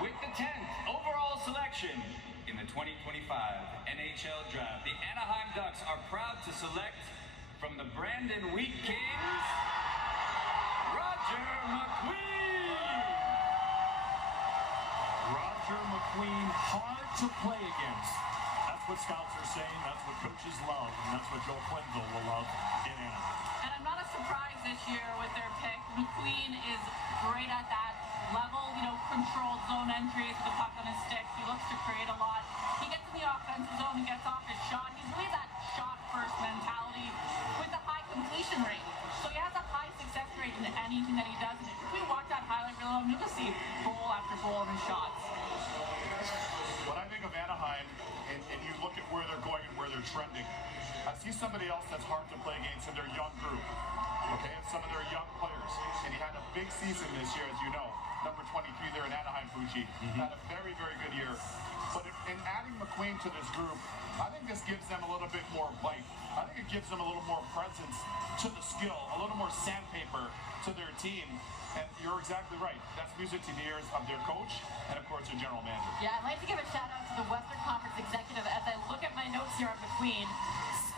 With the 10th overall selection in the 2025 NHL Draft, the Anaheim Ducks are proud to select from the Brandon Wheat Kings, Roger McQueen. Roger McQueen, hard to play against. That's what scouts are saying, that's what coaches love, and that's what Joe Quenneville will love in Anaheim. And I'm not a surprise this year with their pick. McQueen is great at that level, controlled zone entries with the puck on his stick. He looks to create a lot. He gets in the offensive zone and gets off his shot. He's really that shot-first mentality with a high completion rate. So he has a high success rate in anything that he does. And if we watch that highlight reel, you'll just see goal after goal in his shots. When I think of Anaheim, and you look at where they're going and where they're trending, I see somebody else that's hard to play against in their young group. Okay, and some of their young players. And he had a big season this year, as you know. Number 23 there in Anaheim, Fuji. Had a very, very good year. But in adding McQueen to this group, I think this gives them a little bit more bite. I think it gives them a little more presence to the skill, a little more sandpaper to their team. And you're exactly right. That's music to the ears of their coach and, of course, their general manager. Yeah, I'd like to give a shout out to the Western Conference executive. As I look at my notes here on McQueen,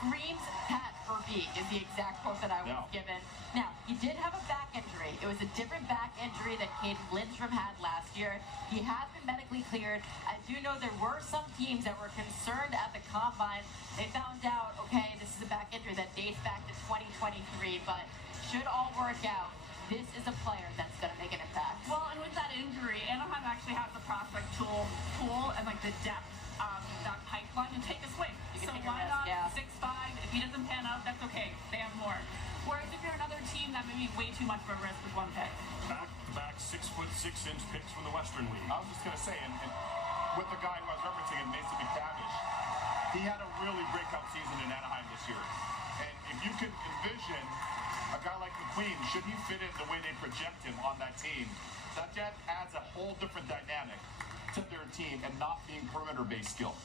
screams Pat Verbeek is the exact quote that I was given. Now, he did have a back injury. It was a different back injury that Caden Lindstrom had last year. He has been medically cleared. I do know there were some teams that were concerned at the combine. They found out, okay, this is a back injury that dates back to 2023, but should all work out. This is a player that's going to make an impact. Well, and with that injury, Anaheim actually has the prospect pool and the depth of that pipeline to take a swing. So why not 6'5"? If he doesn't pan out, that's okay. They have more. Whereas if you're another team, that may be way too much of a risk with one pick. Back 6'6" picks from the Western League. I was just going to say, and with the guy who I was referencing, Mason McTavish, he had a really breakout season in Anaheim this year. And if you could envision a guy like McQueen, should he fit in the way they project him on that team, that adds a whole different dynamic to their team and not being perimeter-based skill.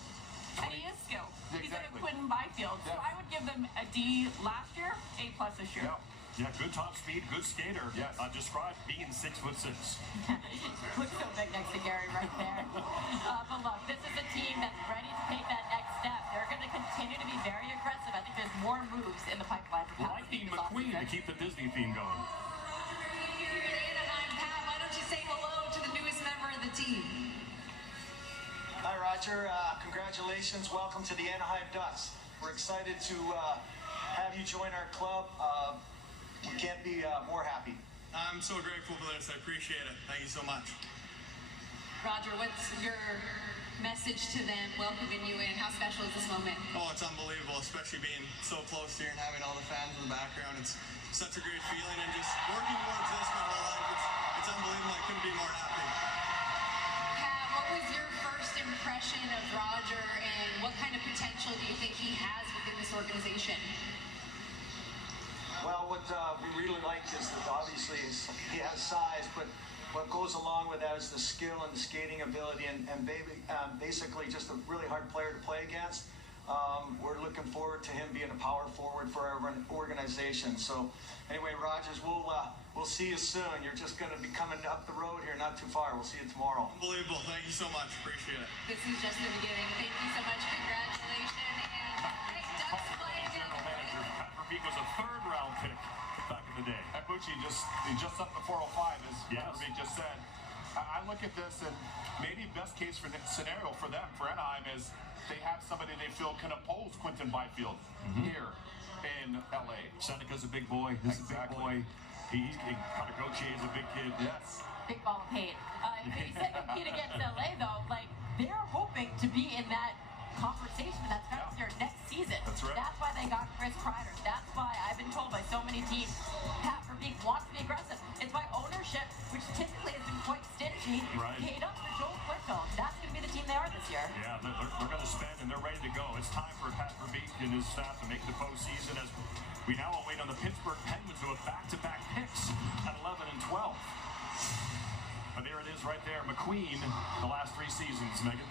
And he is skilled. He's like a Exactly. Quinton Byfield. So I would give them a D last year, A+ this year. Yeah, good top speed, good skater. Yes. Described being 6'6". Looks so big next to Gary right there. But look, this is a team that's ready to take that next step. They're going to continue to be very aggressive. I think there's more moves in the pipeline. Liking McQueen to keep the Disney theme going. Here in Anaheim, Pat, why don't you say hello to the newest member of the team? Hi, Roger. Congratulations. Welcome to the Anaheim Ducks. We're excited to have you join our club. We can't be more happy. I'm so grateful for this. I appreciate it. Thank you so much. Roger, what's your message to them welcoming you in? How special is this moment? Oh, it's unbelievable, especially being so close here and having all the fans in the background. It's such a great feeling, and just working towards this my whole life. It's unbelievable. I couldn't be more happy. Pat, what was your first impression of Roger, and what kind of potential do you think he has within this organization? Well, what we really like is that obviously he has size, but what goes along with that is the skill and the skating ability, and basically just a really hard player to play against. We're looking forward to him being a power forward for our organization. So anyway, Rogers, we'll see you soon. You're just going to be coming up the road here not too far. We'll see you tomorrow. Unbelievable. Thank you so much. Appreciate it. This is just the beginning. Thank you so much. Congratulations. And Ducks play General manager Pat Verbeek was a third-round pick back in the day. And Bucci just up to 405, as Verbeek just said. I look at this, and maybe best case scenario for them, for Anaheim, is they have somebody they feel can oppose Quinton Byfield here in LA. Seneca's a big boy. This is a big boy. Carter Gauthier is a big kid. Yes. Big ball of hate. He said compete against LA, though. Like, they're hoping to be in that conversation that's next year, next season. That's right. That's why they got Chris Kreider. That's why I've been told by so many teams, Pat Verbeek wants to be aggressive. It's why ownership, which typically has been quite stingy, paid up for Joel Quenneville. That's going to be the team they are this year. Yeah, they're going to spend and they're ready to go. It's time for Pat Verbeek and his staff to make the postseason as we now await on the Pittsburgh Penguins who have back-to-back picks at 11 and 12. But there it is right there. McQueen, the last 3 seasons, Megan.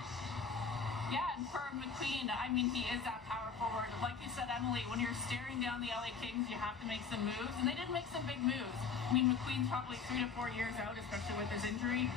Yeah, and for McQueen, I mean, he is that power forward. Like you said, Emily, when you're staring down the LA Kings, you have to make some moves, and they did make some big moves. I mean, McQueen's probably 3 to 4 years out, especially with his injury.